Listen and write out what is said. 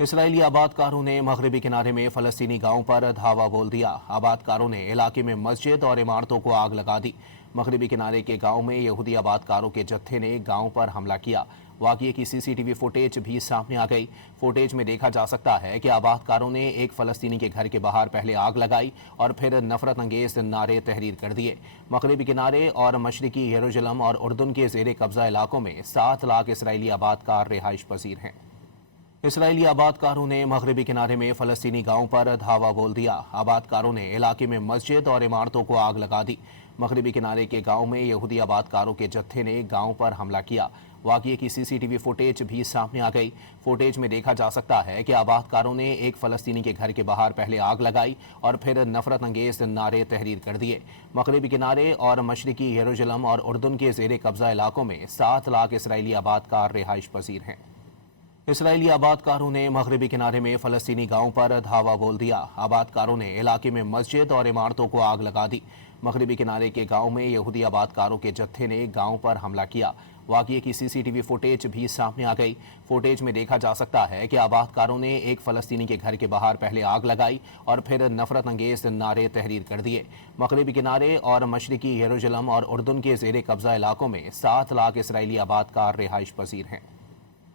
اسرائیلی آبادکاروں نے مغربی کنارے میں فلسطینی گاؤں پر دھاوا بول دیا۔ آبادکاروں نے علاقے میں مسجد اور عمارتوں کو آگ لگا دی۔ مغربی کنارے کے گاؤں میں یہودی آبادکاروں کے جتھے نے گاؤں پر حملہ کیا۔ واقعے کی سی سی ٹی وی فوٹیج بھی سامنے آ گئی۔ فوٹیج میں دیکھا جا سکتا ہے کہ آبادکاروں نے ایک فلسطینی کے گھر کے باہر پہلے آگ لگائی اور پھر نفرت انگیز نعرے تحریر کر دیے۔ مغربی کنارے اور مشرقی یروشلم اور اردن کے زیر قبضہ علاقوں میں 7 لاکھ اسرائیلی آبادکار رہائش پذیر ہیں۔ اسرائیلی آبادکاروں نے مغربی کنارے میں فلسطینی گاؤں پر دھاوا بول دیا۔ آبادکاروں نے علاقے میں مسجد اور عمارتوں کو آگ لگا دی۔ مغربی کنارے کے گاؤں میں یہودی آبادکاروں کے جتھے نے گاؤں پر حملہ کیا۔ واقعے کی سی سی ٹی وی فوٹیج بھی سامنے آ گئی۔ فوٹیج میں دیکھا جا سکتا ہے کہ آبادکاروں نے ایک فلسطینی کے گھر کے باہر پہلے آگ لگائی اور پھر نفرت انگیز نعرے تحریر کر دیے۔ مغربی کنارے اور مشرقی یروشلم اور اردن کے زیر قبضہ علاقوں میں 7 لاکھ اسرائیلی آبادکار رہائش پذیر ہیں۔ اسرائیلی آبادکاروں نے مغربی کنارے میں فلسطینی گاؤں پر دھاوا بول دیا۔ آبادکاروں نے علاقے میں مسجد اور عمارتوں کو آگ لگا دی۔ مغربی کنارے کے گاؤں میں یہودی آبادکاروں کے جتھے نے گاؤں پر حملہ کیا۔ واقعے کی سی سی ٹی وی فوٹیج بھی سامنے آ گئی۔ فوٹیج میں دیکھا جا سکتا ہے کہ آبادکاروں نے ایک فلسطینی کے گھر کے باہر پہلے آگ لگائی اور پھر نفرت انگیز نعرے تحریر کر دیے۔ مغربی کنارے اور مشرقی یروشلم اور اردن کے زیر قبضہ علاقوں میں 7 لاکھ اسرائیلی آبادکار رہائش پذیر ہیں۔